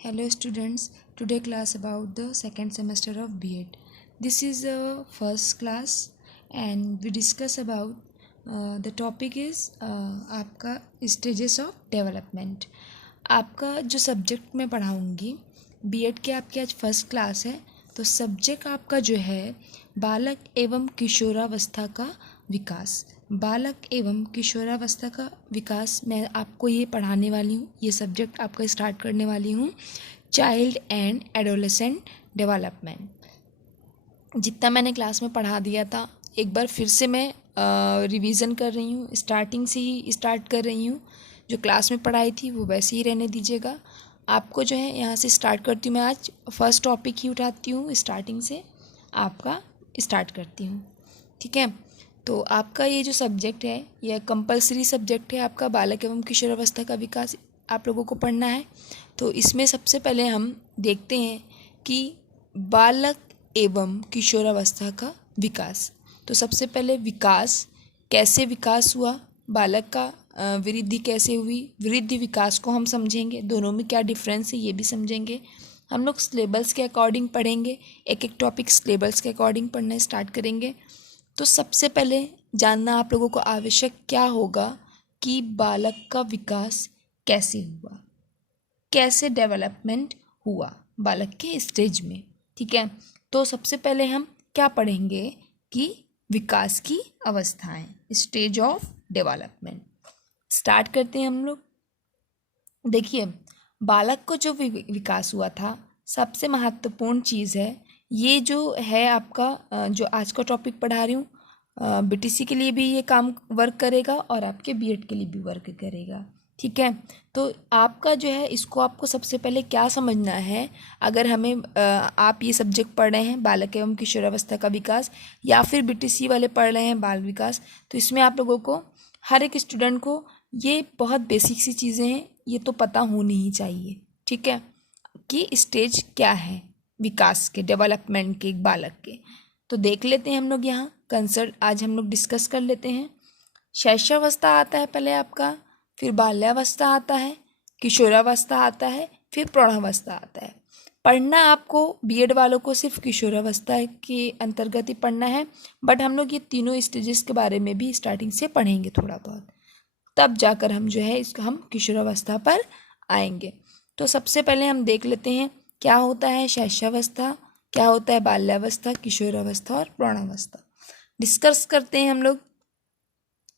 Hello students, today class about the second semester of B.Ed. This is the first class and we discuss about the topic is आपका stages of development. आपका जो subject मैं पढ़ाऊँगी B.Ed के आपकी आज first class है, तो subject आपका जो है बालक एवं किशोरावस्था का विकास। बालक एवं किशोरावस्था का विकास मैं आपको ये पढ़ाने वाली हूँ, ये सब्जेक्ट आपका स्टार्ट करने वाली हूँ। चाइल्ड एंड एडोलेसेंट डेवलपमेंट जितना मैंने क्लास में पढ़ा दिया था एक बार फिर से मैं रिवीज़न कर रही हूँ, स्टार्टिंग से ही स्टार्ट कर रही हूँ। जो क्लास में पढ़ाई थी वो वैसे ही रहने दीजिएगा। आपको जो है यहाँ से स्टार्ट करती हूँ, मैं आज फर्स्ट टॉपिक ही उठाती हूँ, स्टार्टिंग से आपका स्टार्ट करती हूँ, ठीक है। तो आपका ये जो सब्जेक्ट है यह कंपलसरी सब्जेक्ट है, आपका बालक एवं किशोरावस्था का विकास आप लोगों को पढ़ना है। तो इसमें सबसे पहले हम देखते हैं कि बालक एवं किशोरावस्था का विकास। तो सबसे पहले विकास, कैसे विकास हुआ, बालक का वृद्धि कैसे हुई, वृद्धि विकास को हम समझेंगे, दोनों में क्या डिफरेंस है ये भी समझेंगे। हम लोग सिलेबस के अकॉर्डिंग पढ़ेंगे, एक एक टॉपिक सिलेबस के अकॉर्डिंग पढ़ना स्टार्ट करेंगे। तो सबसे पहले जानना आप लोगों को आवश्यक क्या होगा कि बालक का विकास कैसे हुआ, कैसे डेवलपमेंट हुआ बालक के स्टेज में, ठीक है। तो सबसे पहले हम क्या पढ़ेंगे कि विकास की अवस्थाएं, स्टेज ऑफ डेवलपमेंट। स्टार्ट करते हैं हम लोग। देखिए, बालक को जो विकास हुआ था, सबसे महत्वपूर्ण चीज़ है ये जो है आपका जो आज का टॉपिक पढ़ा रही हूँ, बीटीसी के लिए भी ये काम वर्क करेगा और आपके बीएड के लिए भी वर्क करेगा, ठीक है। तो आपका जो है इसको आपको सबसे पहले क्या समझना है, अगर हमें आप ये सब्जेक्ट पढ़ रहे हैं बालक एवं किशोरावस्था का विकास या फिर बीटीसी वाले पढ़ रहे हैं बाल विकास, तो इसमें आप लोगों को हर एक स्टूडेंट को ये बहुत बेसिक सी चीज़ें हैं, ये तो पता होनी ही चाहिए, ठीक है, कि स्टेज क्या है विकास के, डेवलपमेंट के, एक बालक के। तो देख लेते हैं हम लोग यहाँ कंसर्ट आज हम लोग डिस्कस कर लेते हैं। शैशवावस्था आता है पहले आपका, फिर बाल्यावस्था आता है, किशोरावस्था आता है, फिर प्रौढ़ावस्था आता है। पढ़ना आपको बीएड वालों को सिर्फ किशोरावस्था के अंतर्गत ही पढ़ना है, बट हम लोग ये तीनों स्टेजेस के बारे में भी स्टार्टिंग से पढ़ेंगे थोड़ा बहुत, तब जाकर हम जो है इसको हम किशोरावस्था पर आएंगे। तो सबसे पहले हम देख लेते हैं क्या होता है शैशवावस्था, क्या होता है बाल्यावस्था, किशोरावस्था और प्रौढ़ावस्था। डिस्कस करते हैं हम लोग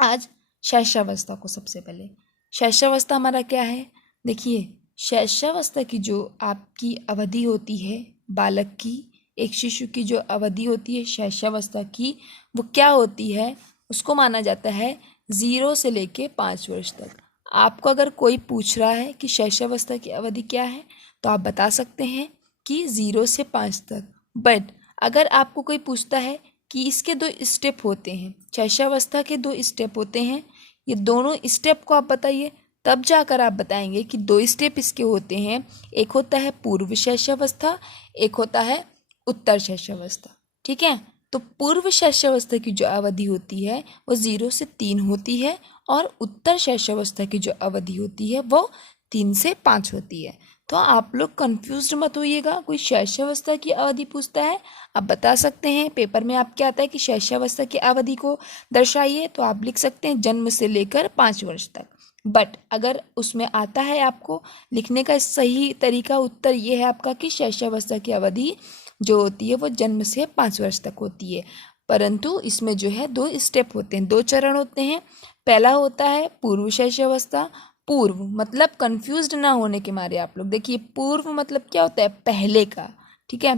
आज शैशवावस्था को। सबसे पहले शैशवावस्था हमारा क्या है, देखिए शैशवावस्था की जो आपकी अवधि होती है बालक की, एक शिशु की जो अवधि होती है शैशवावस्था की, वो क्या होती है, उसको माना जाता है 0 से लेके 5 वर्ष तक। आपको अगर कोई पूछ रहा है कि शैशवावस्था की अवधि क्या है, तो आप बता सकते हैं कि 0 से 5 तक। बट अगर आपको कोई पूछता है कि इसके 2 स्टेप होते हैं, शैशवावस्था के 2 स्टेप होते हैं, ये दोनों स्टेप को आप बताइए, तब जाकर आप बताएंगे कि 2 स्टेप इसके होते हैं। एक होता है पूर्व शैशवावस्था, एक होता है उत्तर शैशवावस्था, ठीक है। तो पूर्व शैशवावस्था की जो अवधि होती है वो 0 से 3 होती है और उत्तर शैशवावस्था की जो अवधि होती है वो 3 से 5 होती है। तो आप लोग कंफ्यूज्ड मत होइएगा, कोई शैशवावस्था की अवधि पूछता है आप बता सकते हैं, पेपर में आपके आता है कि शैशवावस्था की अवधि को दर्शाइए, तो आप लिख सकते हैं जन्म से लेकर 5 वर्ष तक। बट अगर उसमें आता है आपको लिखने का सही तरीका, उत्तर ये है आपका कि शैशवावस्था की अवधि जो होती है वो जन्म से 5 वर्ष तक होती है, परंतु इसमें जो है 2 स्टेप होते हैं, 2 चरण होते हैं। पहला होता है पूर्व शैशवावस्था। पूर्व मतलब कंफ्यूज्ड ना होने के मारे आप लोग देखिए, पूर्व मतलब क्या होता है, पहले का, ठीक है।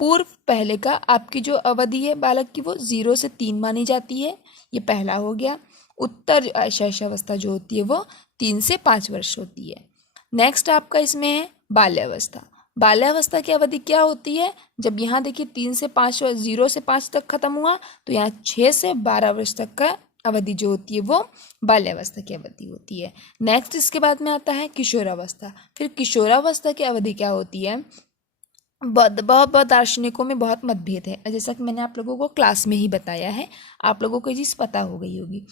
पूर्व पहले का आपकी जो अवधि है बालक की वो 0 से 3 मानी जाती है, ये पहला हो गया। उत्तर शैशवावस्था जो होती है वो 3 से 5 वर्ष होती है। नेक्स्ट आपका इसमें है बाल्यावस्था। बाल्यावस्था की अवधि क्या होती है, जब यहाँ देखिए 3 से 5, 0 से 5 तक खत्म हुआ, तो यहाँ 6 से 12 वर्ष तक का अवधि जो होती है वो बाल्यावस्था की अवधि होती है। नेक्स्ट इसके बाद में आता है किशोरावस्था। फिर किशोरावस्था की अवधि क्या होती है, बहुत दार्शनिकों में बहुत मतभेद है, जैसा कि मैंने आप लोगों को क्लास में ही बताया है, आप लोगों को ये चीज़ पता हो गई होगी।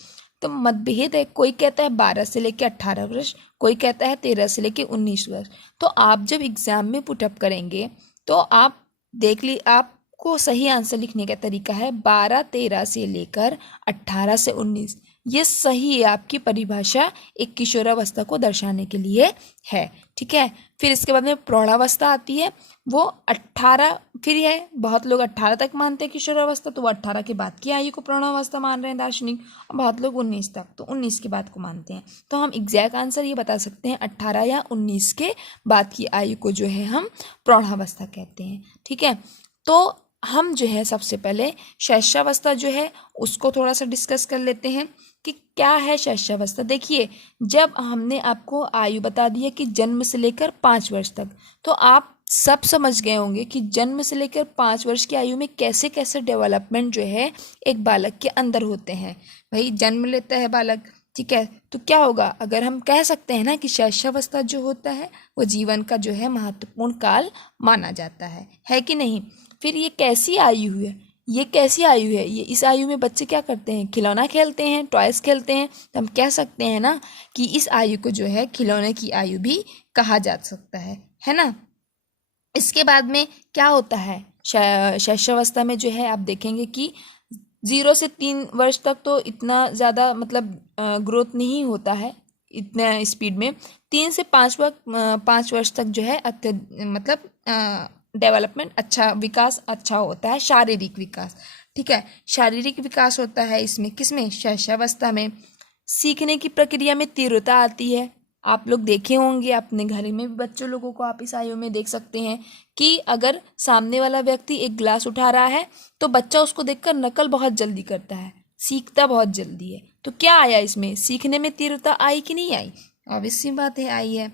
तो मतभेद है, कोई कहता है 12 से लेकर 18 वर्ष, कोई कहता है 13 से लेकर 19 वर्ष। तो आप जब एग्ज़ाम में पुटअप करेंगे तो आप देख ली, आपको सही आंसर लिखने का तरीका है 12, 13 से लेकर 18 से 19। ये सही है, आपकी परिभाषा एक किशोरावस्था को दर्शाने के लिए है। ठीक है, फिर इसके बाद में प्रौढ़ावस्था आती है, वो 18, फिर है बहुत लोग 18 तक मानते हैं किशोरावस्था, तो वो 18 के बाद की आयु को प्रौढ़ावस्था मान रहे हैं दार्शनिक, और बहुत लोग 19 तक, तो 19 के बाद को मानते हैं। तो हम एग्जैक्ट आंसर ये बता सकते हैं 18 या 19 के बाद की आयु को जो है हम प्रौढ़ावस्था कहते हैं। ठीक है, तो हम जो है सबसे पहले शैशवावस्था जो है उसको थोड़ा सा डिस्कस कर लेते हैं कि क्या है शैशवावस्था। देखिए, जब हमने आपको आयु बता दी है कि जन्म से लेकर 5 वर्ष तक, तो आप सब समझ गए होंगे कि जन्म से लेकर 5 वर्ष की आयु में कैसे कैसे डेवलपमेंट जो है एक बालक के अंदर होते हैं। भाई जन्म लेता है बालक, ठीक है, तो क्या होगा, अगर हम कह सकते हैं ना कि शैशवावस्था जो होता है वो जीवन का जो है महत्वपूर्ण काल माना जाता है कि नहीं। फिर ये कैसी आयु है, ये कैसी आयु है, ये इस आयु में बच्चे क्या करते हैं, खिलौना खेलते हैं, टॉयज खेलते हैं। तो हम कह सकते हैं ना कि इस आयु को जो है खिलौने की आयु भी कहा जा सकता है ना। इसके बाद में क्या होता है, शैशवावस्था में जो है आप देखेंगे कि 0 से 3 वर्ष तक तो इतना ज़्यादा मतलब ग्रोथ नहीं होता है इतना स्पीड में। 3 से 5 वर्ष तक जो है मतलब डेवलपमेंट अच्छा, विकास अच्छा होता है, शारीरिक विकास। ठीक है, शारीरिक विकास होता है इसमें, किसमें, शैशवावस्था में। सीखने की प्रक्रिया में तीव्रता आती है। आप लोग देखे होंगे अपने घर में भी बच्चों लोगों को, आप इस आयु में देख सकते हैं कि अगर सामने वाला व्यक्ति एक गिलास उठा रहा है तो बच्चा उसको देखकर नकल बहुत जल्दी करता है, सीखता बहुत जल्दी है। तो क्या आया इसमें, सीखने में तीव्रता आई कि नहीं आई, ऑब्वियस सी बात है आई है।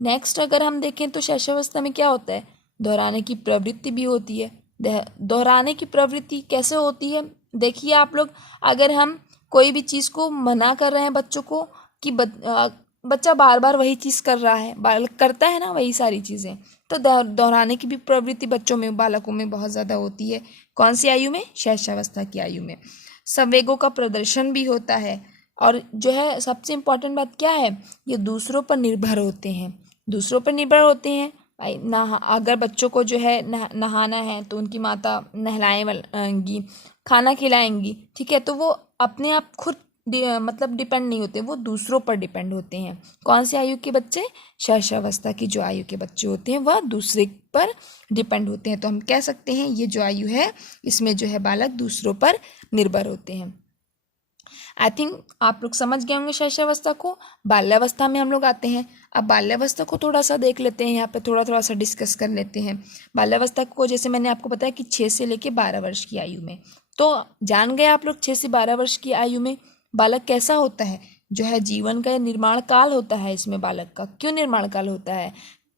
नेक्स्ट अगर हम देखें तो शैशवावस्था में क्या होता है, दोहराने की प्रवृत्ति भी होती है। दोहराने की प्रवृत्ति कैसे होती है, देखिए आप लोग, अगर हम कोई भी चीज़ को मना कर रहे हैं बच्चों को कि बच्चा बार बार वही चीज़ कर रहा है, बालक करता है ना वही सारी चीज़ें, तो दोहराने की भी प्रवृत्ति बच्चों में, बालकों में बहुत ज़्यादा होती है। कौन सी आयु में, शैशवावस्था की आयु में। संवेगों का प्रदर्शन भी होता है, और जो है सबसे इम्पोर्टेंट बात क्या है, ये दूसरों पर निर्भर होते हैं, दूसरों पर निर्भर होते हैं। भाई अगर बच्चों को जो है नहाना है तो उनकी माता नहलाएंगी, खाना खिलाएंगी, ठीक है, तो वो अपने आप खुद मतलब डिपेंड नहीं होते, वो दूसरों पर डिपेंड होते हैं। कौन सी आयु के बच्चे, शैशवावस्था की जो आयु के बच्चे होते हैं वह दूसरे पर डिपेंड होते हैं। तो हम कह सकते हैं ये जो आयु है इसमें जो है बालक दूसरों पर निर्भर होते हैं। आई थिंक आप लोग समझ गए होंगे शैशवावस्था को। बाल्यावस्था में हम लोग आते हैं। अब बाल्यावस्था को थोड़ा सा देख लेते हैं, यहाँ पे थोड़ा सा डिस्कस कर लेते हैं। बाल्यावस्था को जैसे मैंने आपको बताया कि 6 से लेकर 12 वर्ष की आयु में, तो जान गए आप लोग 6 से 12 वर्ष की आयु में बालक कैसा होता है, जो है जीवन का निर्माण काल होता है इसमें बालक का। क्यों निर्माण काल होता है,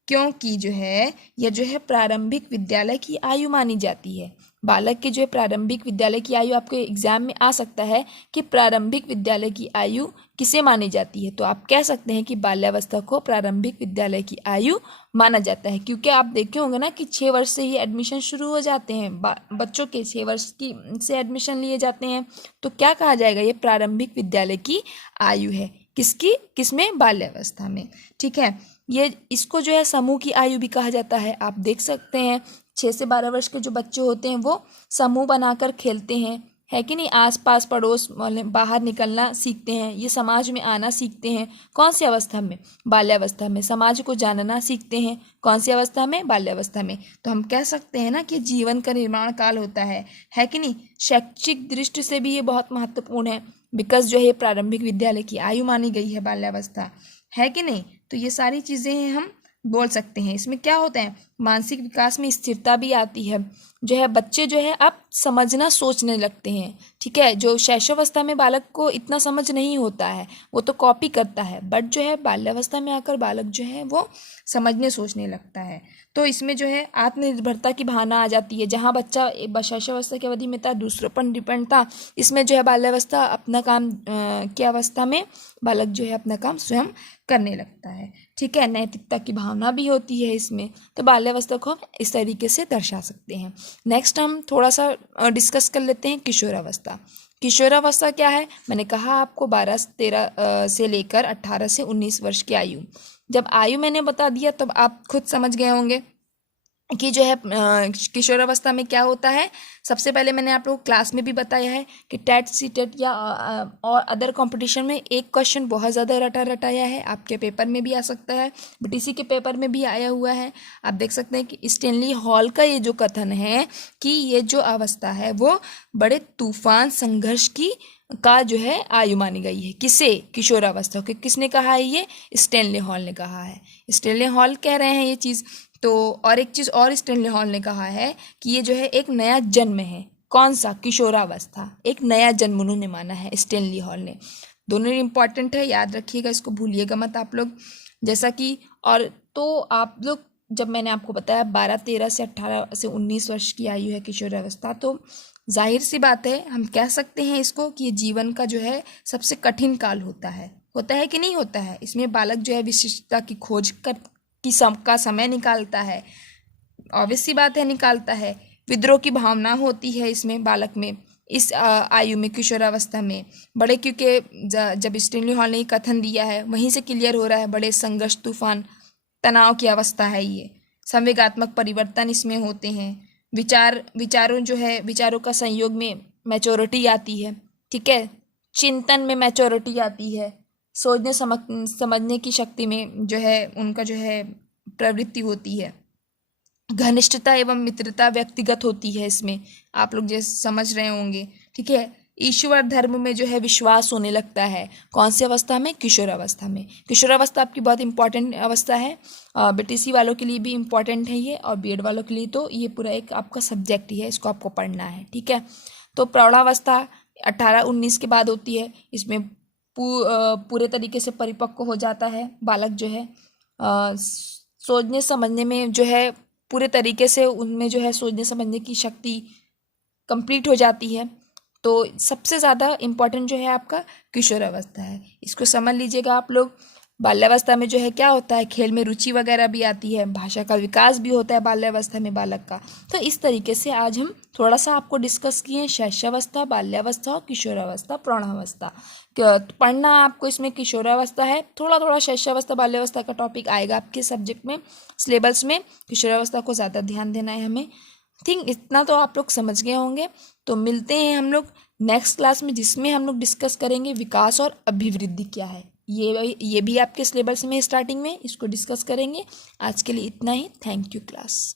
क्योंकि जो है यह जो है प्रारंभिक विद्यालय की आयु मानी जाती है। बालक के जो है प्रारंभिक विद्यालय की आयु आपके एग्जाम में आ सकता है कि प्रारंभिक विद्यालय की आयु किसे मानी जाती है, तो आप कह सकते हैं कि बाल्यावस्था को प्रारंभिक विद्यालय की आयु माना जाता है। क्योंकि आप देखे होंगे ना कि 6 वर्ष से ही एडमिशन शुरू हो जाते हैं, बच्चों के 6 वर्ष की से एडमिशन लिए जाते हैं, तो क्या कहा जाएगा, ये प्रारंभिक विद्यालय की आयु है। किसकी, किसमें, बाल्यावस्था में। ठीक है, ये इसको जो है समूह की आयु भी कहा जाता है। आप देख सकते हैं 6 से 12 वर्ष के जो बच्चे होते हैं वो समूह बनाकर खेलते हैं, है कि नहीं, आस पास पड़ोस बाहर निकलना सीखते हैं, ये समाज में आना सीखते हैं। कौन सी अवस्था में, बाल्यावस्था में। समाज को जानना सीखते हैं, कौन सी अवस्था में, बाल्यावस्था में। तो हम कह सकते हैं ना कि जीवन का निर्माण काल होता है कि नहीं। शैक्षिक दृष्टि से भी ये बहुत महत्वपूर्ण है, बिकॉज जो है प्रारंभिक विद्यालय की आयु मानी गई है बाल्यावस्था, है कि नहीं। तो ये सारी चीज़ें हम बोल सकते हैं। इसमें क्या होता है, मानसिक विकास में स्थिरता भी आती है, जो है बच्चे जो है अब समझना सोचने लगते हैं। ठीक है, जो शैशवावस्था में बालक को इतना समझ नहीं होता है, वो तो कॉपी करता है, बट जो है बाल्यावस्था में आकर बालक जो है वो समझने सोचने लगता है। तो इसमें जो है आत्मनिर्भरता की भावना आ जाती है। जहाँ बच्चा शैशवावस्था की अवधि में था, दूसरों पर डिपेंड था, इसमें जो है बाल्यावस्था अपना काम की अवस्था में बालक जो है अपना काम स्वयं करने लगता है। ठीक है, नैतिकता की भावना भी होती है इसमें। तो बाल्यावस्था को हम इस तरीके से दर्शा सकते हैं। नेक्स्ट हम थोड़ा सा डिस्कस कर लेते हैं किशोरावस्था। किशोरावस्था क्या है? मैंने कहा आपको 12-13 से लेकर 18 से 19 वर्ष की आयु। जब आयु मैंने बता दिया तब आप खुद समझ गए होंगे कि जो है किशोरावस्था में क्या होता है। सबसे पहले मैंने आप लोग क्लास में भी बताया है कि टेट सीटेट या और अदर कंपटीशन में एक क्वेश्चन बहुत ज़्यादा रटाया है, आपके पेपर में भी आ सकता है, बीटीसी के पेपर में भी आया हुआ है। आप देख सकते हैं कि स्टैनली हॉल का ये जो कथन है कि ये जो अवस्था है वो बड़े तूफान संघर्ष की का जो है आयु मानी गई है। किसे? किशोरावस्था को। किसने कहा है ये? स्टैनली हॉल ने कहा है। स्टैनली हॉल कह रहे हैं ये चीज़। तो और एक चीज़ और स्टैनली हॉल ने कहा है कि ये जो है एक नया जन्म है। कौन सा? किशोरावस्था एक नया जन्म उन्होंने माना है स्टैनली हॉल ने। दोनों इंपॉर्टेंट है, याद रखिएगा, इसको भूलिएगा मत आप लोग। जैसा कि और तो आप लोग जब मैंने आपको बताया 12-13 से 18 से 19 वर्ष की आयु है किशोरावस्था, तो जाहिर सी बात है हम कह सकते हैं इसको कि ये जीवन का जो है सबसे कठिन काल होता है कि नहीं होता है। इसमें बालक जो है विशिष्टता की खोज का समय निकालता है, ऑब्वियस सी बात है निकालता है। विद्रोह की भावना होती है इसमें बालक में, इस आयु में किशोरावस्था में बड़े, क्योंकि जब स्टैनली हॉल ने कथन दिया है वहीं से क्लियर हो रहा है, बड़े संघर्ष तूफान तनाव की अवस्था है ये। संवेगात्मक परिवर्तन इसमें होते हैं, विचारों का संयोग में मैच्योरिटी आती है, ठीक है, चिंतन में मैच्योरिटी आती है, सोचने समझने की शक्ति में जो है उनका जो है प्रवृत्ति होती है, घनिष्ठता एवं मित्रता व्यक्तिगत होती है इसमें, आप लोग जैसे समझ रहे होंगे, ठीक है। ईश्वर धर्म में जो है विश्वास होने लगता है। कौन सी अवस्था में? किशोरावस्था में। किशोरावस्था आपकी बहुत इंपॉर्टेंट अवस्था है, बीटीसी वालों के लिए भी इम्पॉर्टेंट है ये, और बीएड वालों के लिए तो ये पूरा एक आपका सब्जेक्ट ही है, इसको आपको पढ़ना है, ठीक है। तो प्रौढ़ावस्था 18-19 के बाद होती है। इसमें पूरे तरीके से परिपक्व हो जाता है बालक जो है, सोचने समझने में जो है पूरे तरीके से उनमें जो है सोचने समझने की शक्ति कंप्लीट हो जाती है। तो सबसे ज़्यादा इम्पॉर्टेंट जो है आपका किशोरावस्था है, इसको समझ लीजिएगा आप लोग। बाल्यावस्था में जो है क्या होता है, खेल में रुचि वगैरह भी आती है, भाषा का विकास भी होता है बाल्यावस्था में बालक का। तो इस तरीके से आज हम थोड़ा सा आपको डिस्कस किए शैशवावस्था, बाल्यावस्था और किशोरावस्था, प्रौढ़ावस्था। पढ़ना आपको इसमें किशोरावस्था है, थोड़ा थोड़ा शैशवावस्था बाल्यावस्था का टॉपिक आएगा आपके सब्जेक्ट में, सिलेबस में। किशोरावस्था को ज़्यादा ध्यान देना है हमें। थिंक इतना तो आप लोग समझ गए होंगे। तो मिलते हैं हम लोग नेक्स्ट क्लास में, जिसमें हम लोग डिस्कस करेंगे विकास और अभिवृद्धि क्या है। ये भी आपके सिलेबस में स्टार्टिंग में इसको डिस्कस करेंगे। आज के लिए इतना ही। Thank you class.